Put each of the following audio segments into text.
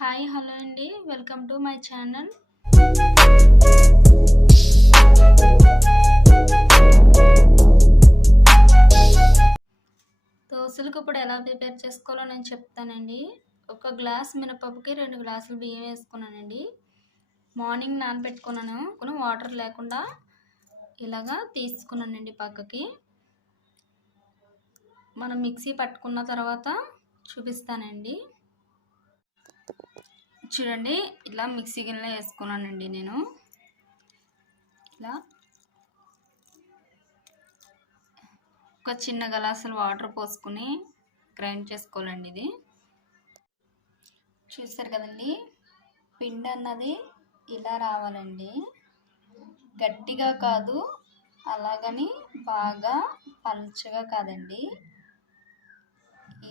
Hi hello అండి. Welcome to my channel. దోసలకు ఇప్పుడు ఎలా ప్రిపేర్ చేసుకోవాలో నేను చెప్తానండి. ఒక గ్లాస్ మినపప్పుకి 2 గ్లాసులు బియ్యం వేసుకున్నానండి. మార్నింగ్ నానబెట్టుకున్నాను. వాటర్ లేకుండా ఇలాగా తీసుకున్నానండి పక్కకి. మనం మిక్సీ పట్టుకున్న తర్వాత చూపిస్తానండి. చూడండి, ఇలా మిక్సీ గిన్నెలో వేసుకున్నానండి నేను. ఇలా ఒక చిన్న గ్లాసులు వాటర్ పోసుకుని గ్రైండ్ చేసుకోవాలండి. ఇది చూస్తారు కదండి, పిండి అన్నది ఇలా రావాలండి. గట్టిగా కాదు, అలాగని బాగా పల్చగా కాదండి,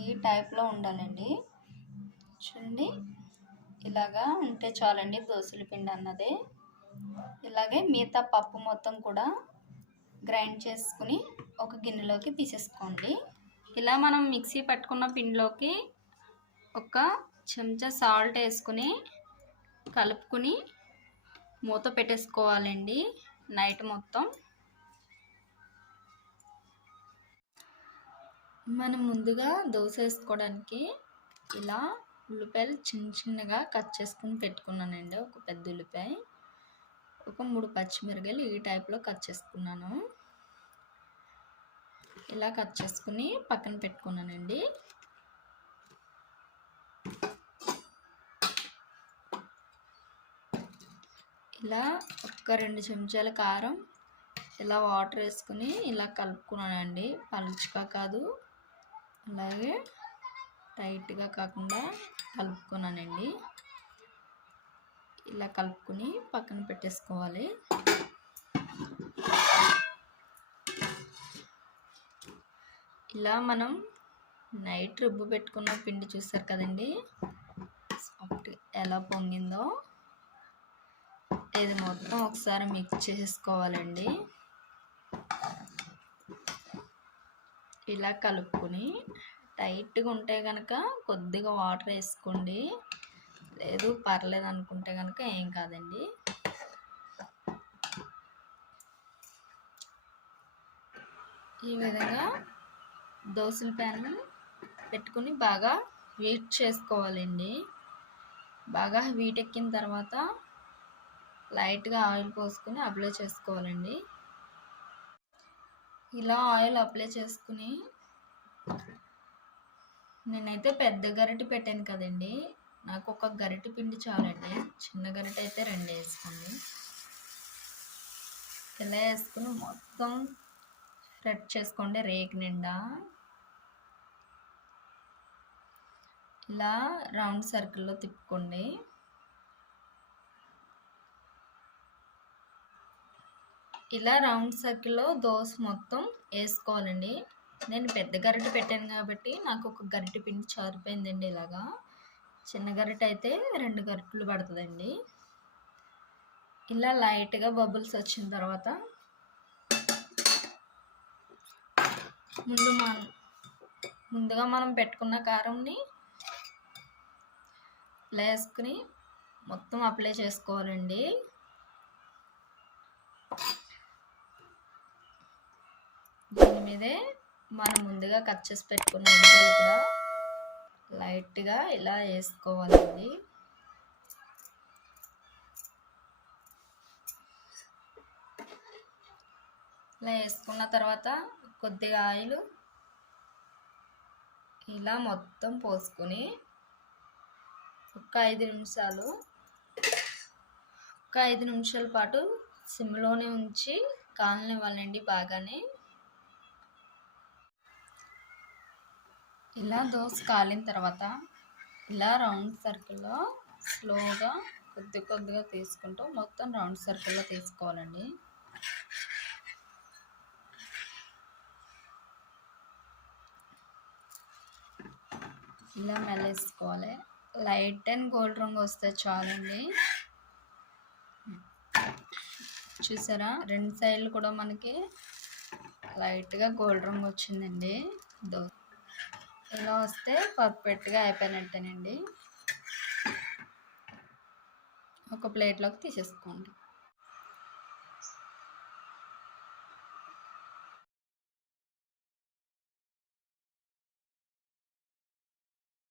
ఈ టైప్లో ఉండాలండి. చూడండి, ఇలాగా ఉంటే చాలండి దోసల పిండి అన్నది. ఇలాగే మిగతా పప్పు మొత్తం కూడా గ్రైండ్ చేసుకుని ఒక గిన్నెలోకి తీసేసుకోండి. ఇలా మనం మిక్సీ పట్టుకున్న పిండిలోకి ఒక చెంచా సాల్ట్ వేసుకుని కలుపుకుని మూత పెట్టేసుకోవాలండి నైట్ మొత్తం. మనం ముందుగా దోశ వేసుకోవడానికి ఇలా ఉల్లిపాయలు చిన్నగా కట్ చేసుకుని పెట్టుకున్నానండి. ఒక పెద్ద ఉల్లిపాయ, ఒక 3 పచ్చిమిరపకాయలు ఈ టైప్లో కట్ చేసుకున్నాను. ఇలా కట్ చేసుకుని పక్కన పెట్టుకున్నానండి. ఇలా ఒక 2 చెంచాల కారం ఇలా వాటర్ వేసుకుని ఇలా కలుపుకున్నానండి. పలుచగా కాదు, అలాగే టైట్గా కాకుండా కలుపుకున్నానండి. ఇలా కలుపుకుని పక్కన పెట్టేసుకోవాలి. ఇలా మనం నైట్ రుబ్బు పెట్టుకున్న పిండి చూస్తారు కదండి, సాఫ్ట్ ఎలా పొంగిందో. ఇది మొత్తం ఒకసారి మిక్స్ చేసుకోవాలండి. ఇలా కలుపుకొని టైట్గా ఉంటే కనుక కొద్దిగా వాటర్ వేసుకోండి, లేదు పర్లేదు అనుకుంటే కనుక ఏం కాదండి. ఈ విధంగా దోసల ప్యాన్ పెట్టుకుని బాగా హీట్ చేసుకోవాలండి. బాగా హీట్ ఎక్కిన తర్వాత లైట్గా ఆయిల్ పోసుకొని అప్లై చేసుకోవాలండి. ఇలా ఆయిల్ అప్లై చేసుకుని, నేనైతే పెద్ద గరిటె పెట్టాను కదండి, నాకు ఒక గరిటె పిండి చాలండి. చిన్న గరిటె అయితే 2 వేసుకోండి. ఇలా వేసుకుని మొత్తం స్ప్రెడ్ చేసుకోండి రేక్ నిండా. ఇలా రౌండ్ సర్కిల్లో తిప్పుకోండి. ఇలా రౌండ్ సర్కిల్లో దోశ మొత్తం వేసుకోవాలండి. నేను పెద్ద గరిటె పెట్టాను కాబట్టి నాకు ఒక గరిటె పిండి చారిపోయిందండి. ఇలాగా చిన్న గరిటె అయితే 2 గరిటెలు పడుతుందండి. ఇలా లైట్గా బబుల్స్ వచ్చిన తర్వాత ముందుగా మనం పెట్టుకున్న కారంని ఇలా వేసుకుని మొత్తం అప్లై చేసుకోవాలండి. దీని మీదే మనం ముందుగా కట్ చేసి పెట్టుకున్న ఉల్లిపాయలు కూడా లైట్గా ఇలా వేసుకోవాలండి. ఇలా వేసుకున్న తర్వాత కొద్దిగా ఆయిల్ ఇలా మొత్తం పోసుకొని ఒక 5 నిమిషాల పాటు సిమ్లోనే ఉంచి కాలనివ్వాలండి బాగానే. ఇలా దోశ కాలిన తర్వాత ఇలా రౌండ్ సర్కిల్లో స్లోగా కొద్దిగా తీసుకుంటూ మొత్తం రౌండ్ సర్కిల్లో తీసుకోవాలండి. ఇలా మెల్లేసుకోవాలి. లైట్ అండ్ గోల్డ్ రంగు వస్తే చాలండి. చూసారా, 2 సైడ్లు కూడా మనకి లైట్గా గోల్డ్ రంగు వచ్చిందండి. ఇలా వస్తే పర్ఫెక్ట్గా అయిపోయినట్టేనండి. ఒక ప్లేట్లోకి తీసేసుకోండి.